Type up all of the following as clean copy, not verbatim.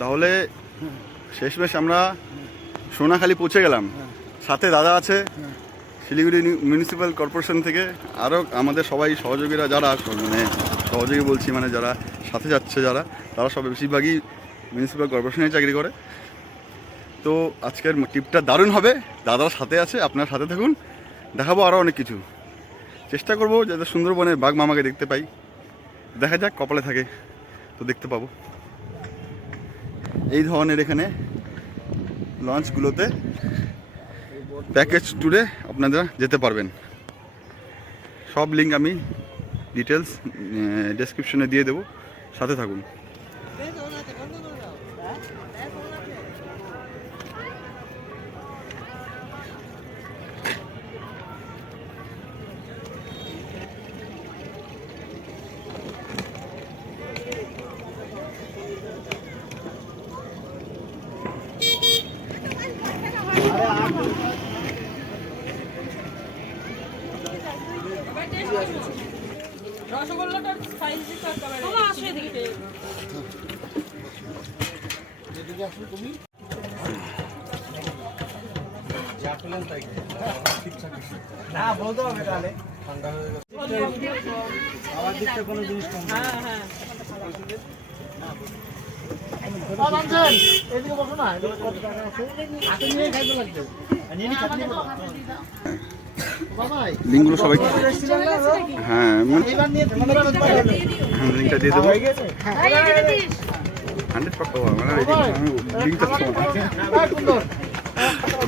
তাহলে শেষমেশ আমরা সোনাখালি পৌঁছে গেলাম। সাথে দাদা আছে শিলিগুড়ি মিউনিসিপ্যাল কর্পোরেশন থেকে, আরও আমাদের সবাই সহযোগীরা যারা মানে সহযোগী বলছি মানে যারা সাথে যাচ্ছে যারা, তারা সব বেশিরভাগই মিউনিসিপ্যাল কর্পোরেশনে চাকরি করে। তো আজকের ট্রিপটা দারুণ হবে, দাদার সাথে আছে, আপনার সাথে থাকুন, দেখাবো আরও অনেক কিছু। চেষ্টা করবো যাতে সুন্দরবনের বাঘ মামাকে দেখতে পাই, দেখা যাক কপালে থাকে তো দেখতে পাবো। এই ধরনের এখানে লঞ্চগুলোতে প্যাকেজ ট্যুরে আপনারা যেতে পারবেন। সব লিঙ্ক আমি ডিটেলস ডেসক্রিপশনে দিয়ে দেবো, সাথে থাকুন। রসগোল্লাটার সাইজ দিতে আসো এদিকে। এদিকে আসো তুমি। না বলতে হবে তাহলে ঠান্ডা হয়ে গেছে। খাওয়ার দিকটা কোনো জিনিস কম। হ্যাঁ হ্যাঁ এদিকে বসো না, কত টাকা আছে হাতে নিয়ে খাইতে লাগবে। নিয়ে নি চাটনি লিঙ্কগুলো সবাই হ্যাঁ লিঙ্কটা দিয়ে দেবো 100%।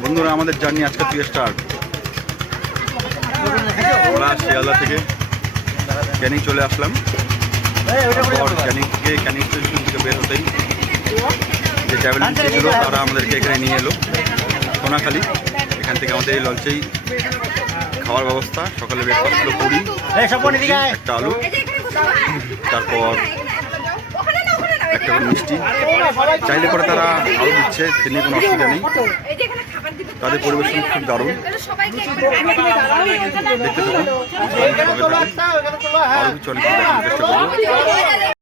বন্ধুরা আমাদের জার্নি আজকে থেকে স্টার্ট। আমরা শিয়ালদা থেকে ক্যানিং চলে আসলাম। ক্যানিং স্টেশন থেকে বের হতেই যে ট্রাভেল এজেন্সি ছিল তারা আমাদেরকে এখানে নিয়ে এলো সোনাখালি। এখান থেকে আমাদের এই লঞ্চেই খাওয়ার ব্যবস্থা, সকালে ব্রেকফাস্ট ছিল পুরি, একটা আলু, তারপর একটা মিষ্টি, চাইলে করে তারা আলু দিচ্ছে, খেয়ে কোনো অসুবিধা নেই। তাদের পরিবেশন খুব দারুণ, দেখতে থাকুন, আরও কিছু অনেক চেষ্টা করবো।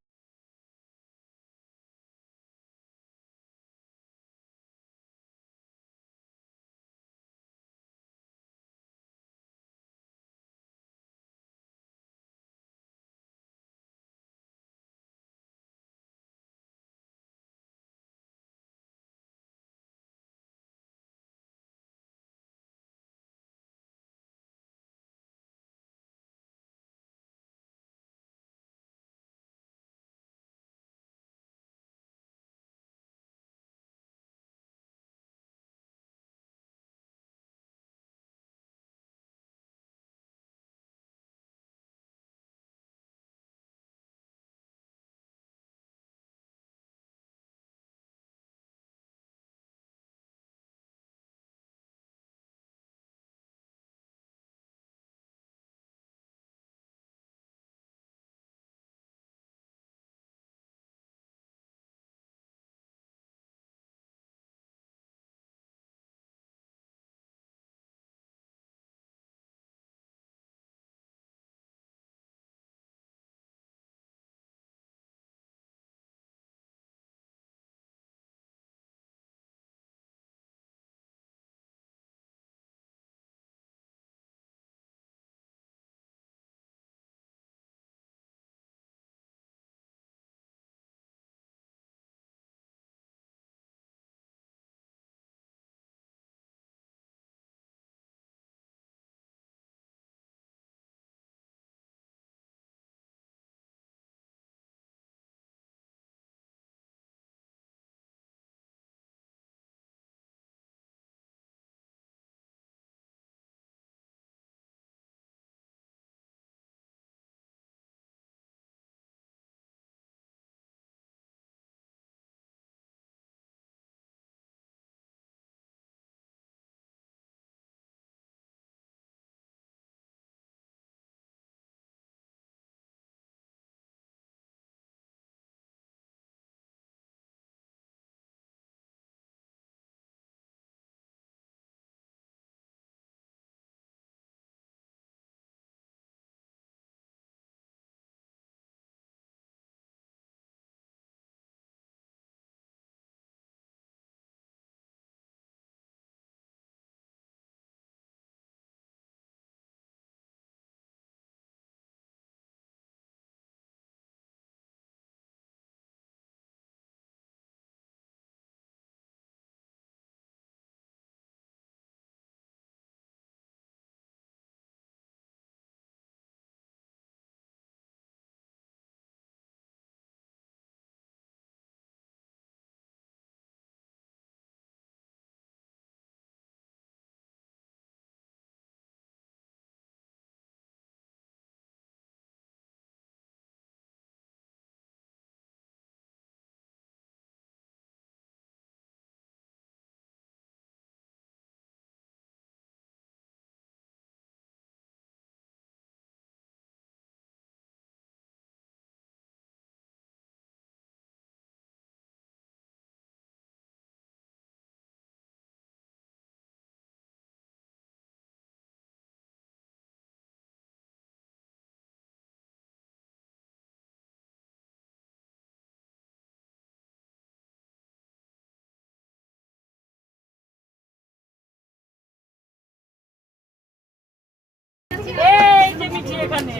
পেয়েছি এখানে।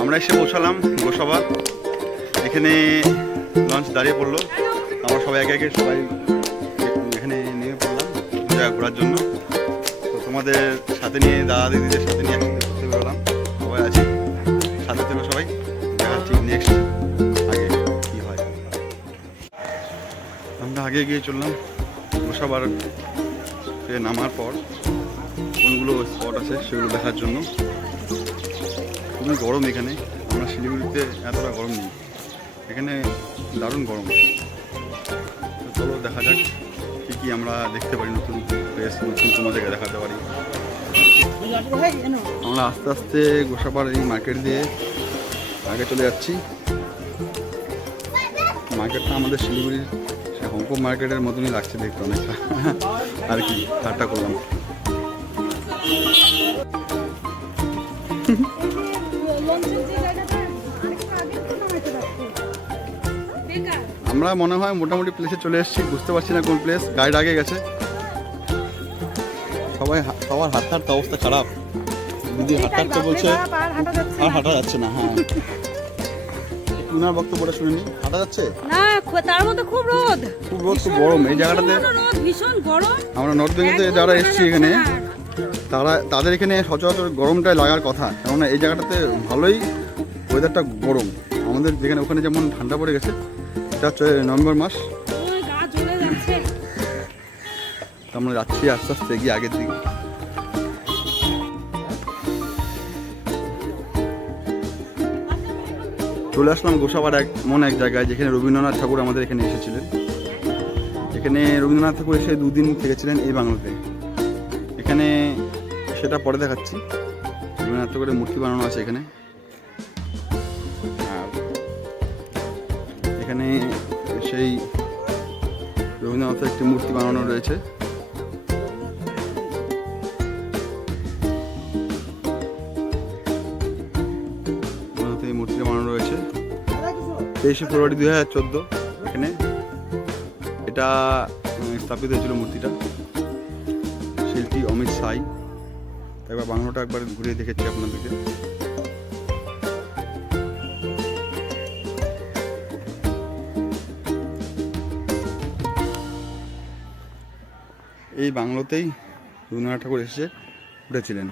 আমরা এসে পৌঁছালাম গোসাবা। এখানে লঞ্চ দাঁড়িয়ে পড়লো, আমরা সবাই একে একে সবাই এখানে নেমে পড়লাম জায়গা ঘোরার জন্য। তো তোমাদের সাথে নিয়ে, দাদা দিদিদের সাথে নিয়ে একসাথে ঘুরতে বেরোলাম, সবাই আছি, সাথে থেকে সবাই দেখাচ্ছি নেক্সট আগে কী হয়। আমরা আগে গিয়ে চললাম গোসাবার নামার পর কোনগুলো স্পট আছে সেগুলো দেখার জন্য। খুবই গরম এখানে, আমরা শিলিগুড়িতে এতটা গরম নেই, এখানে দারুণ গরম। তো চলো দেখা যাক কী কী আমরা দেখতে পারি, নতুন প্লেস, নতুন তোমাদেরকে দেখাতে পারি। আমরা আস্তে আস্তে গোসাবার এই মার্কেট দিয়ে আগে চলে যাচ্ছি। মার্কেটটা আমাদের শিলিগুড়ির সে হংকং মার্কেটের মতনই লাগছে দেখতে অনেকটা আর কি, ঠাট্টা করলাম। আমরা মনে হয় মোটামুটি প্লেসে চলে এসেছি, বুঝতে পারছি না কোন প্লেস, গাইড আগে গেছে। সবার হাঁটতে অবস্থা খারাপ, দিদি হাঁটতে বলছে আর হাঁটা যাচ্ছে না। হ্যাঁ, উনার বক্তব্যটা শুনে নি, হাঁটা যাচ্ছে না, তার মধ্যে খুব রোদ, খুব গরম এই জায়গাটাতে। ভীষণ গরম। আমরা নর্থ বেঙ্গলতে যারা এসেছি এখানে, তাদের এখানে সচরাচর গরমটাই লাগার কথা, কেননা এই জায়গাটাতে ভালোই ওয়েদারটা গরম। আমাদের যেখানে ওখানে যেমন ঠান্ডা পড়ে গেছে, এটা হচ্ছে নভেম্বর মাস। আমরা যাচ্ছি আস্তে আস্তে এগিয়ে আগের দিকে। চলে আসলাম গোসাবার এমন এক জায়গায় যেখানে রবীন্দ্রনাথ ঠাকুর আমাদের এখানে এসেছিলেন। এখানে রবীন্দ্রনাথ ঠাকুর এসে 2 দিন থেকেছিলেন এই বাংলোতে। এখানে সেটা পরে দেখাচ্ছি। রবীন্দ্রনাথ ঠাকুরের মূর্তি বানানো আছে এখানে, আর এখানে সেই রবীন্দ্রনাথের একটি মূর্তি বানানো রয়েছে। এই মূর্তিটা বানানো রয়েছে 23শে ফেব্রুয়ারি 2014 এখানে এটা স্থাপিত হয়েছিল মূর্তিটা, শিল্পী অমিত সাই। এবার বাংলাটা একবার ঘুরিয়ে দেখেছি আপনাদেরকে। এই বাংলোতেই রবীন্দ্রনাথ ঠাকুর এসে উঠেছিলেন।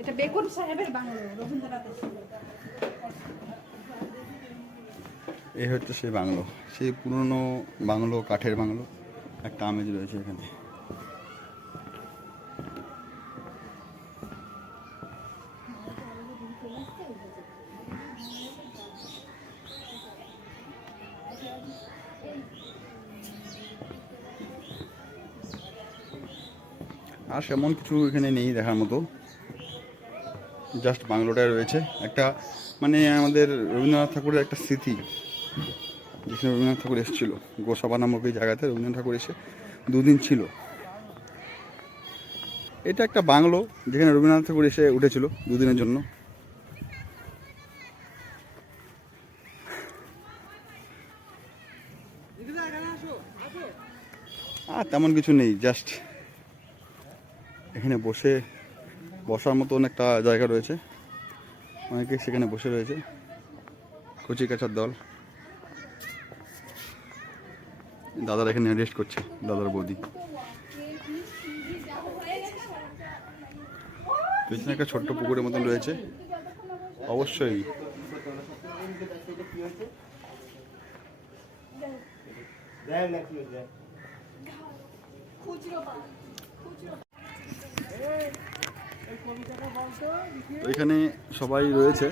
এটা বেগুন সাহেবের বাংলো, রবীন্দ্রনাথের। এই হচ্ছে সেই বাংলো, সেই পুরনো বাংলো, কাঠের বাংলো, একটা আমেজ রয়েছে এখানে। আর সেমন কিছু এখানে নেই দেখার মতো, জাস্ট বাংলোটায় রয়েছে একটা, মানে আমাদের রবীন্দ্রনাথ ঠাকুরের একটা স্মৃতি, যেখানে রবীন্দ্রনাথ ঠাকুর এসেছিল। গোসাবা নামক এই জায়গাতে রবীন্দ্রনাথ ঠাকুর এসে 2 দিন ছিল। এটা একটা বাংলো যেখানে রবীন্দ্রনাথ ঠাকুর এসে উঠেছিল 2 দিনের জন্য। আর তেমন কিছু নেই, জাস্ট এখানে বসার মতন একটা জায়গা রয়েছে, অনেকে সেখানে বসে রয়েছে, কচি কাচার দল। দাদার এখানে রেস্ট করছে, দাদার বৌদি। পেছনে একটা ছোট্ট পুকুরের মতন রয়েছে, অবশ্যই এখানে সবাই রয়েছে,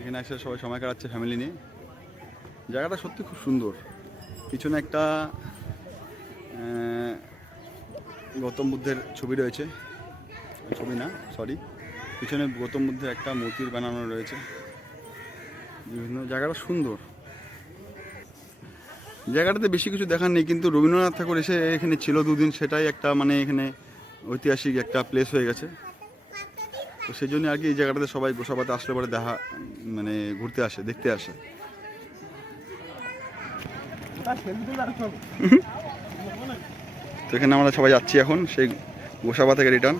এখানে একসাথে সবাই সময় কাটাচ্ছে ফ্যামিলি নিয়ে। জায়গাটা সত্যি খুব সুন্দর। পিছনে একটা গৌতম বুদ্ধের ছবি রয়েছে, ছবি না সরি, পিছনে গৌতম বুদ্ধের একটা মূর্তির বানানো রয়েছে। বিভিন্ন জায়গাটা সুন্দর, জায়গাটাতে বেশি কিছু দেখার নেই, কিন্তু রবীন্দ্রনাথ ঠাকুর এসে এখানে ছিল 2 দিন, সেটাই একটা মানে এখানে ঐতিহাসিক একটা প্লেস হয়ে গেছে। তো সেই জন্য আর কি এই জায়গাটাতে সবাই গোসাবাতে আসলে পরে দেখা মানে ঘুরতে আসে, দেখতে আসে। তো এখানে আমরা সবাই যাচ্ছি এখন সেই গোসাবা থেকে রিটার্ন।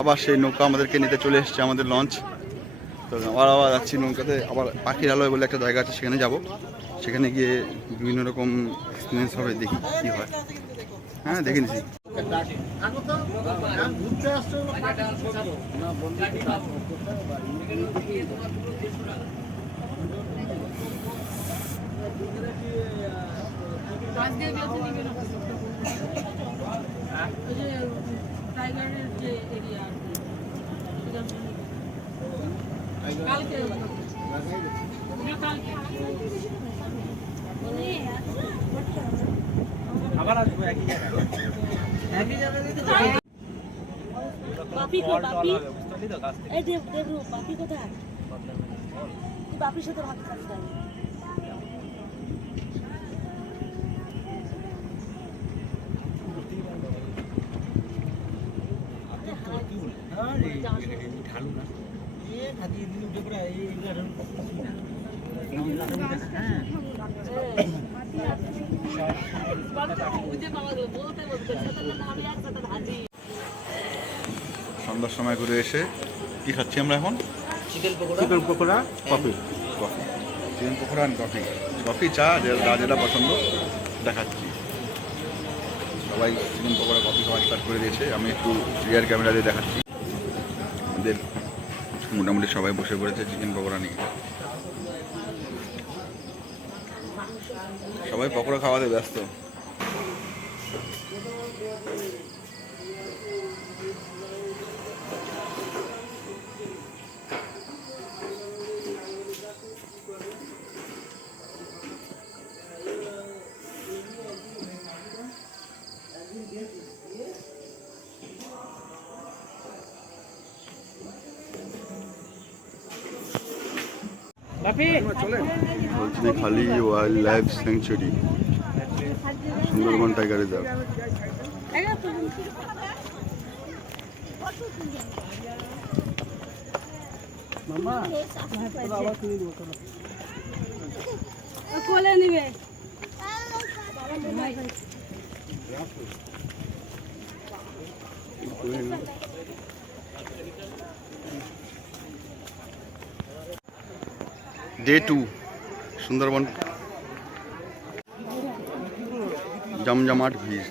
আবার সেই নৌকা আমাদেরকে নিতে চলে এসছে, আমাদের লঞ্চ। তো আবার যাচ্ছি নৌকাতে, আবার পাখির আলোয় বলে একটা জায়গা আছে, সেখানে যাব। সেখানে গিয়ে বিভিন্ন রকম এক্সপিরিয়েন্স হবে, দেখি কী হয়। হ্যাঁ, দেখে নিছি। টাইগারের যে এরিয়া কালকে আবার আসবো একই জায়গায়। বাপি কো বাপি এই দেব দেবু বাপি কোথায়? তুই বাপির সাথে ভাত খাস না? ঢালু না এ খাদি দিন উঠে পড়া এই গার্ডেন সন্ধ্যার সময় ঘুরে এসে কি খাচ্ছি আমরা এখন? Chicken pakora coffee. Coffee, chicken pakora and coffee. Coffee, চা, যা যেটা পছন্দ সেটা খাচ্ছি। সবাই চিকেন পকোড়া, কফি খাওয়া স্টার্ট করে দিয়েছে। আমি একটু রিয়ার ক্যামেরা দিয়ে দেখাচ্ছি। আমাদের মোটামুটি সবাই বসে পড়েছে চিকেন পকোড়া নিয়ে। সবাই পকোড়া খাওয়াতে ব্যস্ত। বাপি খালি wild life sanctuary, Sundarban tiger reserve. মামা আবার কিনে দেবো কোলে নিবে ডে 2 সুন্দরবন, জমজমাট ভিড়।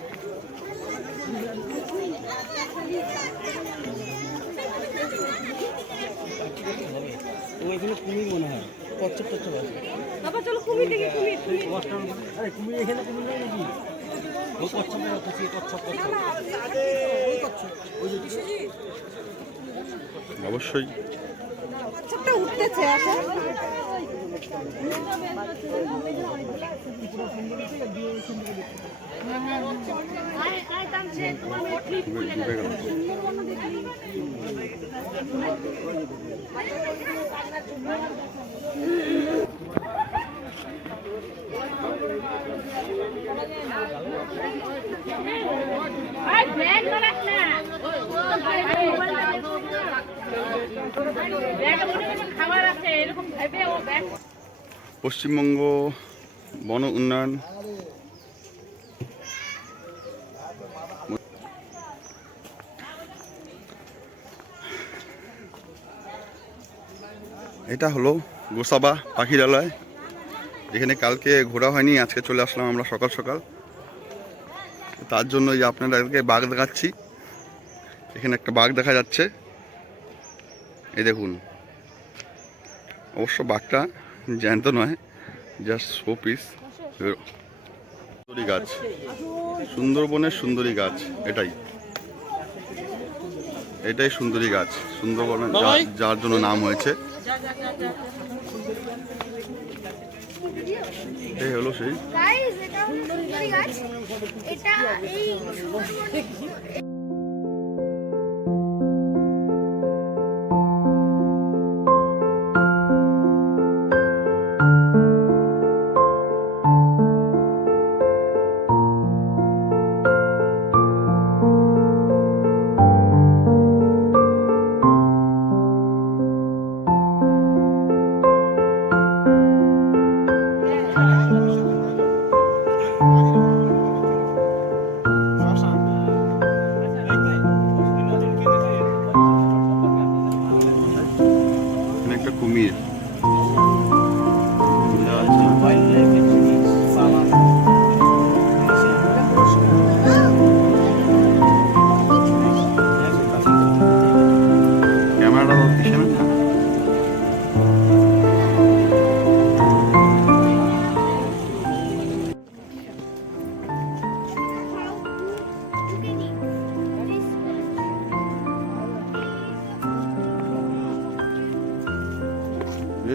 ওইগুলো কুমির মনে হয়, কচ্ছপ টচ্ছপ আছে। বাবা চলো কুমির দেখি, কুমির কুমির আরে কুমির এখানে কুমির নেই নাকি? ও কচ্ছপের কথা, সেই কচ্ছপ অবশ্যই ছোটটা উঠতেছে আসে ডুবে গেল। পশ্চিমবঙ্গ বন উন্নয়ন এটা হলো গোসাবা পাখিরালয়, যেখানে কালকে ঘোরা হয়নি, আজকে চলে আসলাম আমরা সকাল সকাল। তার জন্য এই আপনাদেরকে বাঘ দেখাচ্ছি। এখানে একটা বাঘ দেখা যাচ্ছে, এই দেখুন। অবশ্য বাঘটা জ্যান্ত নয়, জাস্ট শো পিস। সুন্দরী গাছ, সুন্দরবনের সুন্দরী গাছ, এটাই সুন্দরী গাছ। সুন্দরবনের যার জন্য নাম হয়েছে, এই হলো সেই। গাইস এটা হলো সুন্দরী গাছ। এটা এই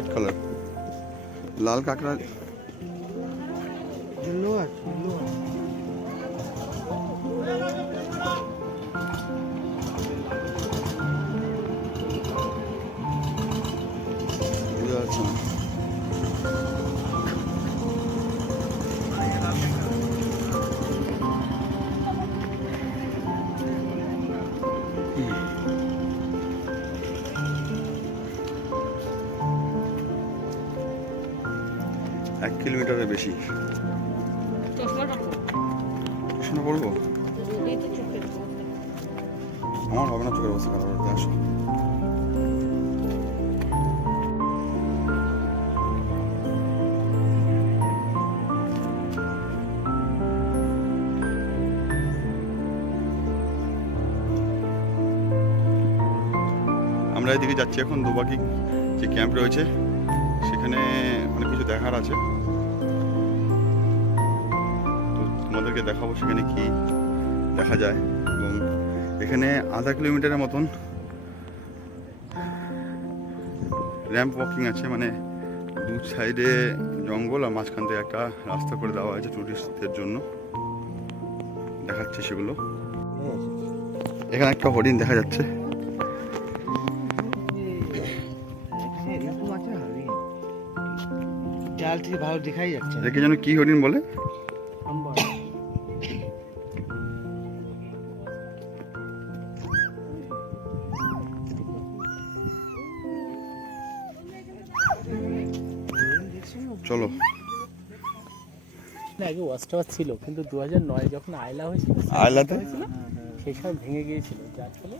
রেড কালার, লাল কাঁকড়া। ইয়েলো আছে, ইয়েলো আছে। বোঝা যাচ্ছে না। এক কিলোমিটারের বেশি। চশমাটা শোনা পড়বো? এই তো চোখের আমার হবে না, চোখের অবস্থা খারাপ হয়ে আসো। আমরা এদিকে যাচ্ছি এখন দুবাকি যে ক্যাম্প রয়েছে সেখানে অনেক কিছু দেখার আছে, তো তোমাদেরকে দেখাবো সেখানে কি দেখা যায়। এবং এখানে আধা কিলোমিটারের মতন র্যাম্প ওয়াকিং আছে, মানে দু সাইডে জঙ্গল আর মাঝখান থেকে একটা রাস্তা করে দেওয়া হয়েছে টুরিস্টদের জন্য। দেখাচ্ছে সেগুলো। এখানে একটা হরিণ দেখা যাচ্ছে। এরকম আছে হরিণ, ডাল থেকে ভালো দেখাই যাচ্ছে না। এটাকে যেন কি হরিণ বলে? আম্বার। চলো। না, আগে ওয়াচ টাওয়ার ছিল, কিন্তু 2009 যখন আয়লা হয়েছিল, আয়লাতে সেই সময় ভেঙে গিয়েছিল, যার ফলে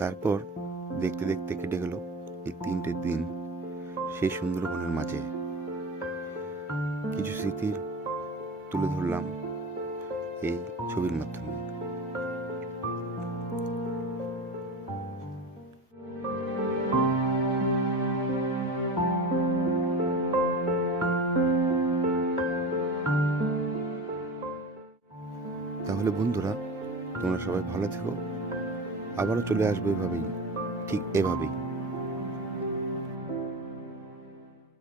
তারপর দেখতে দেখতে কেটে গেল এই 3টে দিন সেই সুন্দরবনের মাঝে। কিছু স্মৃতি তুলে ধরলাম এই ছবির মাধ্যমে। তাহলে বন্ধুরা, তোমরা সবাই ভালো থেকো। আবারও চলে আসবে এভাবেই, ঠিক এভাবেই।